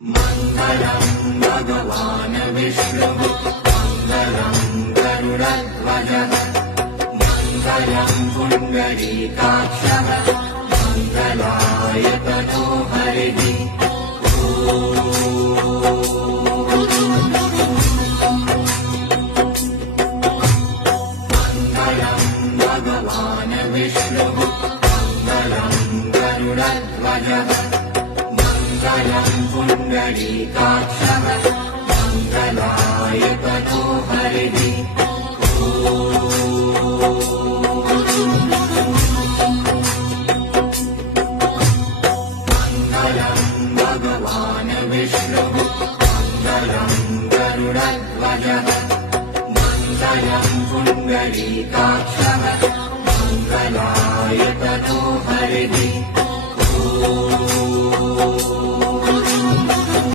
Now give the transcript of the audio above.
मङ्गलं भगवान् विष्णुः मङ्गलं गरुडध्वजः मङ्गलं पुण्डरीकाक्षः मङ्गलाय तनो हरिः मङ्गलं भगवान् विष्णुः मङ्गलं गरुडध्वजः मङ्गलं पुण्डरीकाक्षः मङ्गलाय तनो हरिः मङ्गलं भगवान् विष्णुः मङ्गलं गरुडध्वजः मङ्गलं पुण्डरीकाक्षः मङ्गलाय तनो हरिः